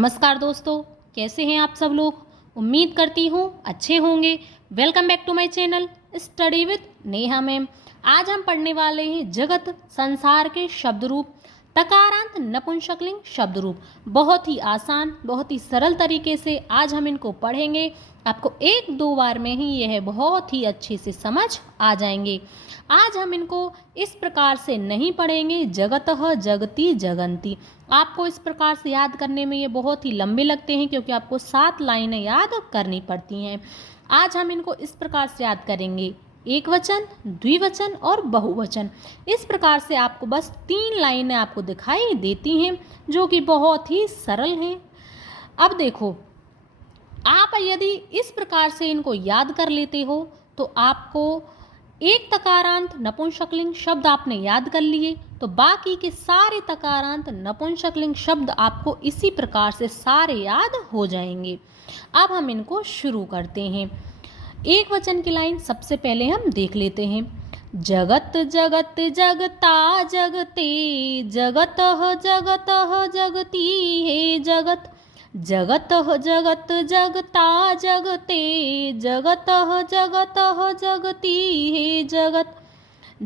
नमस्कार दोस्तों, कैसे हैं आप सब लोग। उम्मीद करती हूँ अच्छे होंगे। Welcome back to my channel study with Neha ma'am. आज हम पढ़ने वाले हैं जगत संसार के शब्द रूप, तकारांत नपुंसकलिंग शब्द रूप। बहुत ही आसान, बहुत ही सरल तरीके से आज हम इनको पढ़ेंगे। आपको एक दो बार में ही यह बहुत ही अच्छे से समझ आ जाएंगे। आज हम इनको इस प्रकार से नहीं पढ़ेंगे, जगतः जगति जगंती। आपको इस प्रकार से याद करने में ये बहुत ही लंबे लगते हैं, क्योंकि आपको 7 लाइनें याद करनी पड़ती हैं। आज हम इनको इस प्रकार से याद करेंगे, एक वचन, द्विवचन और बहुवचन। इस प्रकार से आपको बस 3 लाइनें आपको दिखाई देती हैं, जो कि बहुत ही सरल हैं। अब देखो, आप यदि इस प्रकार से इनको याद कर लेते हो तो आपको एक तकारांत नपुंसकलिंग शब्द आपने याद कर लिए, तो बाकी के सारे तकारांत नपुंसकलिंग शब्द आपको इसी प्रकार से सारे याद हो जाएंगे। अब हम इनको शुरू करते हैं। एक वचन की लाइन सबसे पहले हम देख लेते हैं। जगत जगत जगता जगते, जगतः जगतः जगती है जगत। जगतः जगत जगता जगते, जगतः जगतः जगती है जगत।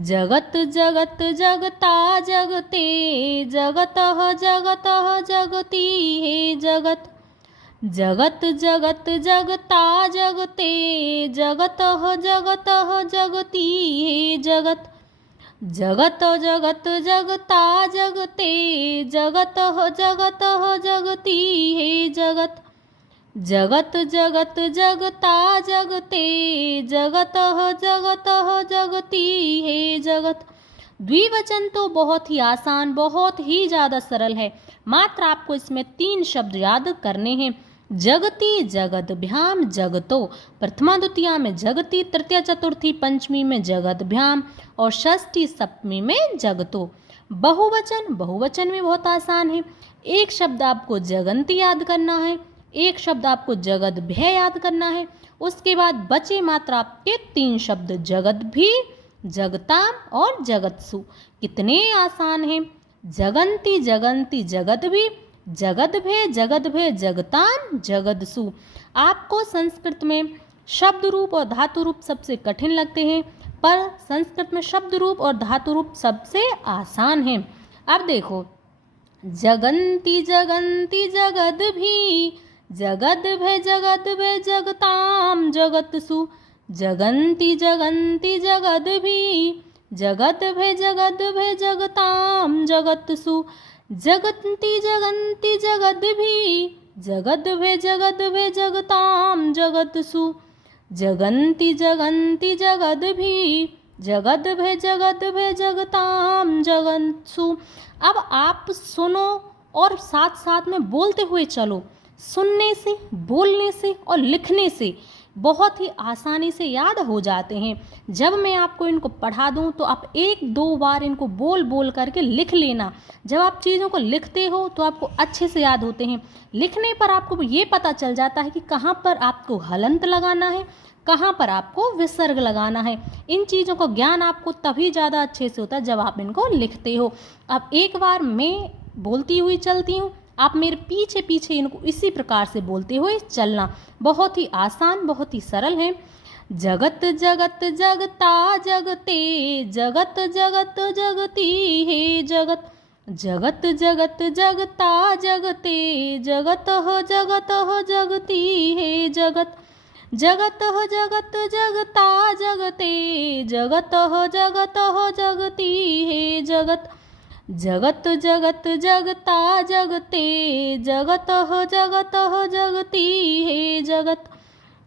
जगत जगत जगता जगते, जगतः जगतः जगती है जगत। जगत जगत जगता जगते, जगतः जगतः जगती है जगत। जगत जगत जगता जगते, जगतः जगतः जगती है जगत। जगत जगत जगता जगते, जगतः जगतः जगती है जगत। द्विवचन तो बहुत ही आसान, बहुत ही ज़्यादा सरल है। मात्र आपको इसमें 3 शब्द याद करने हैं। जगति जगद्भ्याम जगतो, प्रथमा द्वितीया में जगति, तृतीया चतुर्थी पंचमी में जगद्भ्याम और षष्ठी सप्तमी में जगतो। बहुवचन, बहुवचन में बहुत आसान है। एक शब्द आपको जगंती याद करना है, एक शब्द आपको जगद्भय याद करना है। उसके बाद बचे मात्र आपके 3 शब्द, जगद्भी, जगताम और जगत्सु। कितने आसान हैं। जगंती जगंती जगद्भी, जगद्भय जगद्भय जगताम जगदसु। आपको संस्कृत में शब्द रूप और धातु रूप सबसे कठिन लगते हैं, पर संस्कृत में शब्द रूप और धातु रूप सबसे आसान है। अब देखो, जगंती जगंती जगद्भी, जगद्भय जगद्भय जगताम जगत्सु। जगंती जगंती जगद्भी, जगद्भय जगद्भय जगताम जगत्सु। जगंती जगंती जगद्भी, जगद्भय जगद्भय जगताम जगत्सु। जगंती जगंती जगद्भी, जगद्भय जगद्भय जगताम जगत्सु। अब आप सुनो और साथ साथ में बोलते हुए चलो। सुनने से, बोलने से और लिखने से बहुत ही आसानी से याद हो जाते हैं। जब मैं आपको इनको पढ़ा दूं तो आप 1-2 बार इनको बोल बोल करके लिख लेना। जब आप चीज़ों को लिखते हो तो आपको अच्छे से याद होते हैं। लिखने पर आपको ये पता चल जाता है कि कहाँ पर आपको हलंत लगाना है, कहाँ पर आपको विसर्ग लगाना है। इन चीज़ों का ज्ञान आपको तभी ज़्यादा अच्छे से होता है जब आप इनको लिखते हो। अब एक बार मैं बोलती हुई चलती हूँ, आप मेरे पीछे पीछे इनको इसी प्रकार से बोलते हुए चलना। बहुत ही आसान, बहुत ही सरल है। जगत जगत जगता जगते, जगत जगत जगती है जगत। जगत जगत जगता जगते, जगतः जगतः जगती है जगत। जगतः जगत जगता जगते, जगतः जगतः जगती है जगत। जगत जगत जगता जगते, जगतः जगतः जगती है जगत।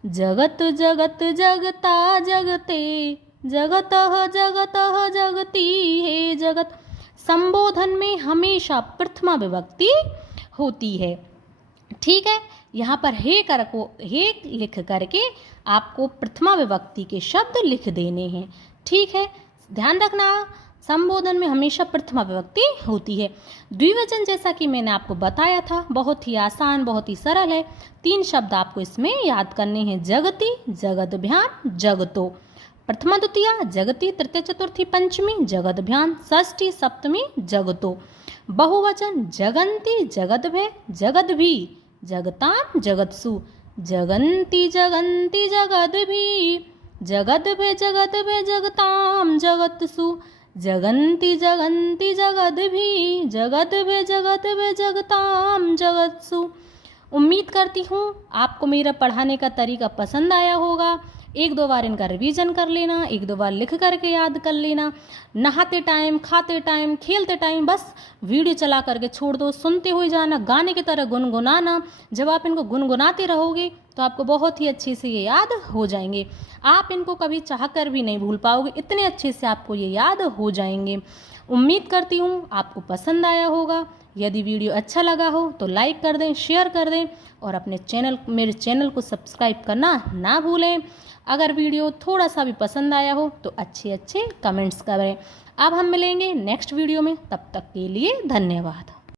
जगत जगत जगता जगते, जगतः जगतः जगती है जगत। संबोधन में हमेशा प्रथमा विभक्ति होती है। ठीक है, यहाँ पर हे लिख करके आपको प्रथमा विभक्ति के शब्द लिख देने हैं। ठीक है, ध्यान रखना, संबोधन में हमेशा प्रथमा विभक्ति होती है। द्विवचन जैसा कि मैंने आपको बताया था, बहुत ही आसान, बहुत ही सरल है। 3 शब्द आपको इसमें याद करने हैं, जगति, जगद्भ्याम, जगतो। प्रथमा द्वितीया जगति, तृतीय चतुर्थी पंचमी जगदभ्याम, षष्ठी सप्तमी जगतो। बहुवचन जगन्ति जगद्भे जगद्भी, जगताम जगत्सु, जगन्ति जगन्ति जगद्भी, जगद्भे जगद्भे जगताम जगत्सु, जगन्ति जगन्ति जगद्भी, जगद्भे जगद्भे जगताम जगत्सु। उम्मीद करती हूँ आपको मेरा पढ़ाने का तरीका पसंद आया होगा। एक दो बार इनका रिवीजन कर लेना, एक दो बार लिख करके याद कर लेना। नहाते टाइम, खाते टाइम, खेलते टाइम बस वीडियो चला करके छोड़ दो, सुनते हुए जाना, गाने की तरह गुनगुनाना। जब आप इनको गुनगुनाते रहोगे तो आपको बहुत ही अच्छे से ये याद हो जाएंगे। आप इनको कभी चाह कर भी नहीं भूल पाओगे, इतने अच्छे से आपको ये याद हो जाएंगे। उम्मीद करती हूँ आपको पसंद आया होगा। यदि वीडियो अच्छा लगा हो तो लाइक कर दें, शेयर कर दें और अपने मेरे चैनल को सब्सक्राइब करना ना भूलें। अगर वीडियो थोड़ा सा भी पसंद आया हो तो अच्छे अच्छे कमेंट्स करें। अब हम मिलेंगे नेक्स्ट वीडियो में, तब तक के लिए धन्यवाद।